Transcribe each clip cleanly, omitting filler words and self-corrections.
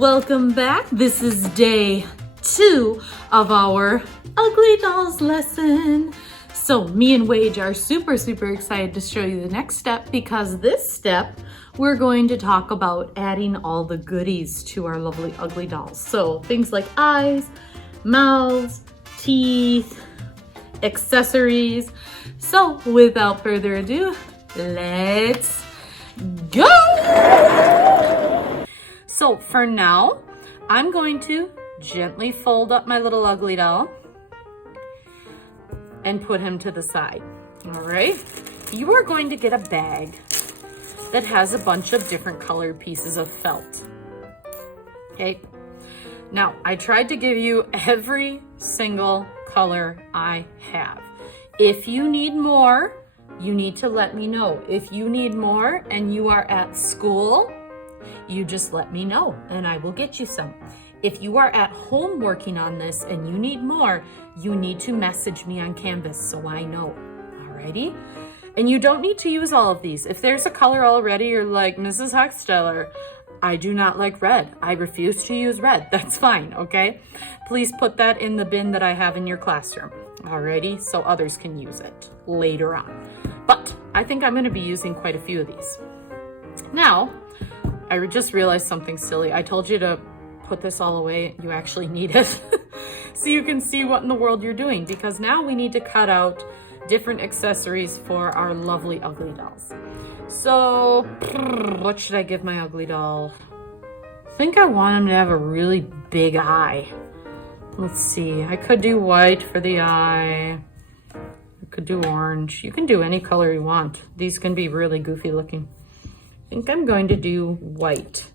Welcome back. This is day 2 of our Ugly Dolls lesson. So me and Wage are super excited to show you the next step, because this step we're going to talk about adding all the goodies to our lovely ugly dolls. So things like eyes, mouths, teeth, accessories. So without further ado, let's go! So for now, I'm going to gently fold up my little ugly doll and put him to the side. All right, you are going to get a bag that has a bunch of different colored pieces of felt. Okay, now I tried to give you every single color I have. If you need more, you need to let me know. If you need more and you are at school, you just let me know and I will get you some. If you are at home working on this and you need more, you need to message me on Canvas so I know. Alrighty? And you don't need to use all of these. If there's a color already, you're like, Mrs. Hochsteller, I do not like red. I refuse to use red. That's fine, okay? Please put that in the bin that I have in your classroom. Alrighty? So others can use it later on. But I think I'm gonna be using quite a few of these. Now, I just realized something silly. I told you to put this all away. You actually need it so you can see what in the world you're doing, because now we need to cut out different accessories for our lovely ugly dolls. So what should I give my ugly doll? I think I want him to have a really big eye. Let's see, I could do white for the eye. I could do orange. You can do any color you want. These can be really goofy looking. I think I'm going to do white.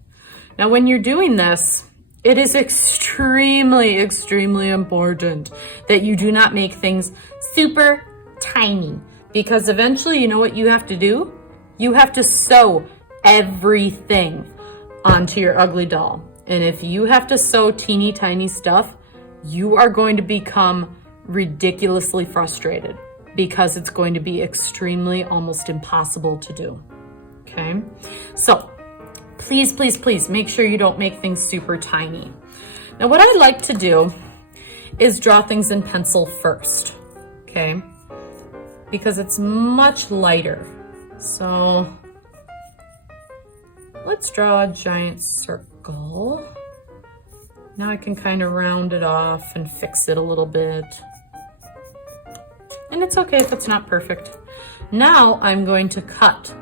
Now, when you're doing this, it is extremely important that you do not make things super tiny, because eventually, you know what you have to do? You have to sew everything onto your ugly doll. And if you have to sew teeny tiny stuff, you are going to become ridiculously frustrated, because it's going to be extremely, almost impossible to do. Okay, so please make sure you don't make things super tiny. Now, what I like to do is draw things in pencil first, okay, because it's much lighter. So let's draw a giant circle. Now I can kind of round it off and fix it a little bit. And it's okay if it's not perfect. Now I'm going to cut.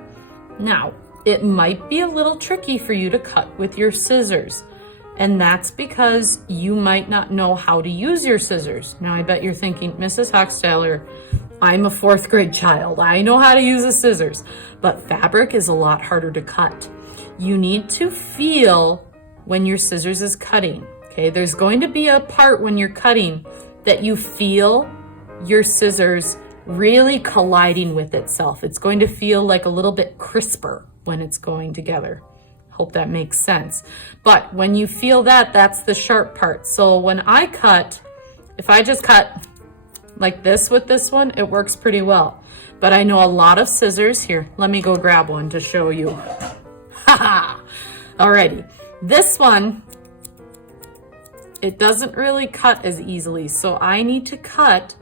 Now, it might be a little tricky for you to cut with your scissors, and that's because you might not know how to use your scissors. Now, I bet you're thinking, Mrs. Hochsteller, I'm a 4th grade child. I know how to use the scissors, but fabric is a lot harder to cut. You need to feel when your scissors is cutting, okay? There's going to be a part when you're cutting that you feel your scissors really colliding with itself. It's going to feel like a little bit crisper when it's going together. Hope that makes sense. But when you feel that, that's the sharp part. So when I cut, if I just cut like this with this one, it works pretty well. But I know a lot of scissors. Here, let me go grab one to show you. Haha! Alrighty. This one, it doesn't really cut as easily. So I need to cut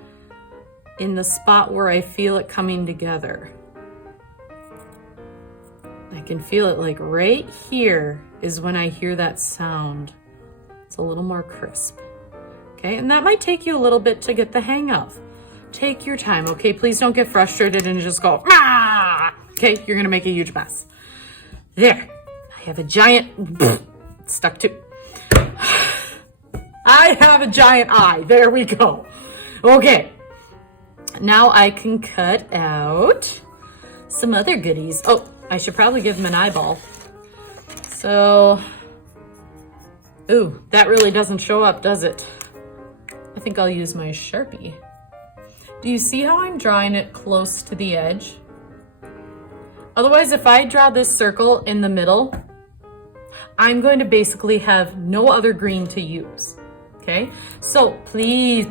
in the spot where I feel it coming together. I can feel it like right here is when I hear that sound. It's a little more crisp. Okay, and that might take you a little bit to get the hang of. Take your time, okay? Please don't get frustrated and just go, ah! Okay, you're gonna make a huge mess. There, I have a giant, stuck to. I have a giant eye, there we go. Okay. Now I can cut out some other goodies. Oh, I should probably give him an eyeball. So, ooh, that really doesn't show up, does it? I think I'll use my Sharpie. Do you see how I'm drawing it close to the edge? Otherwise, if I draw this circle in the middle, I'm going to basically have no other green to use. Okay, so please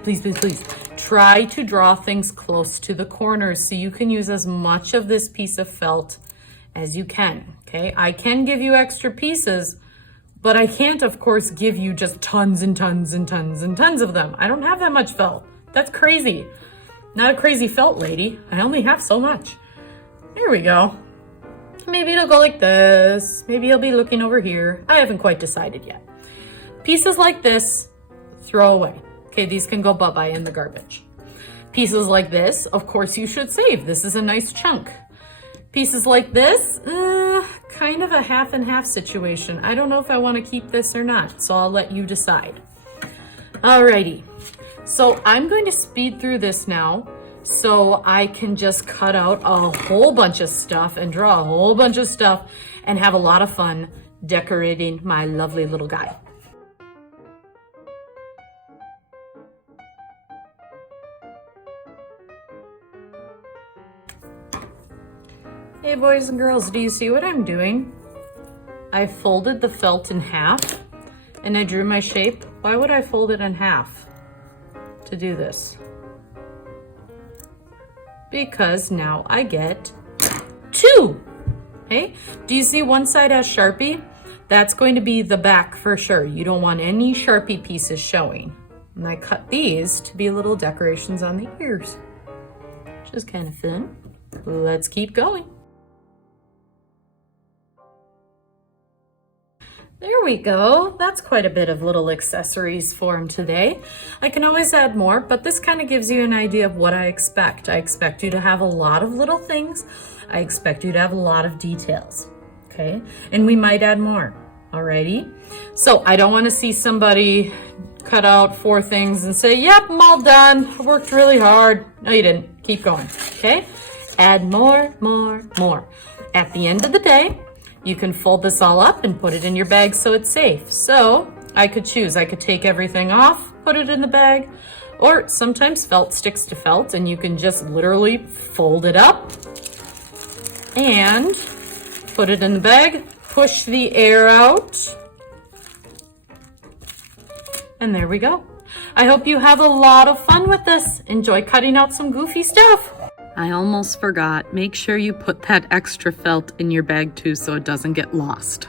try to draw things close to the corners so you can use as much of this piece of felt as you can. Okay, I can give you extra pieces, But I can't, of course, give you just tons and tons and tons and tons of them. I don't have that much felt. That's crazy. Not a crazy felt lady. I only have so much. There we go. Maybe it'll go like this. Maybe he'll be looking over here. I haven't quite decided yet. Pieces like this, throw away. Okay, these can go bye-bye in the garbage. Pieces like this, of course you should save. This is a nice chunk. Pieces like this, kind of a half and half situation. I don't know if I want to keep this or not, so I'll let you decide. Alrighty, so I'm going to speed through this now so I can just cut out a whole bunch of stuff and draw a whole bunch of stuff and have a lot of fun decorating my lovely little guy. Hey boys and girls, do you see what I'm doing? I folded the felt in half and I drew my shape. Why would I fold it in half to do this? Because now I get two. Okay, do you see one side has Sharpie? That's going to be the back for sure. You don't want any Sharpie pieces showing. And I cut these to be little decorations on the ears, which is kind of fun. Let's keep going. There we go. That's quite a bit of little accessories for him today. I can always add more, but this kind of gives you an idea of what I expect. I expect you to have a lot of little things. I expect you to have a lot of details, okay? And we might add more, alrighty? So I don't want to see somebody cut out 4 things and say, yep, I'm all done. I worked really hard. No, you didn't. Keep going, okay? Add more, more, more. At the end of the day, you can fold this all up and put it in your bag so it's safe. So I could choose. I could take everything off, put it in the bag, or sometimes felt sticks to felt and you can just literally fold it up and put it in the bag, push the air out, and there we go. I hope you have a lot of fun with this. Enjoy cutting out some goofy stuff. I almost forgot. Make sure you put that extra felt in your bag too so it doesn't get lost.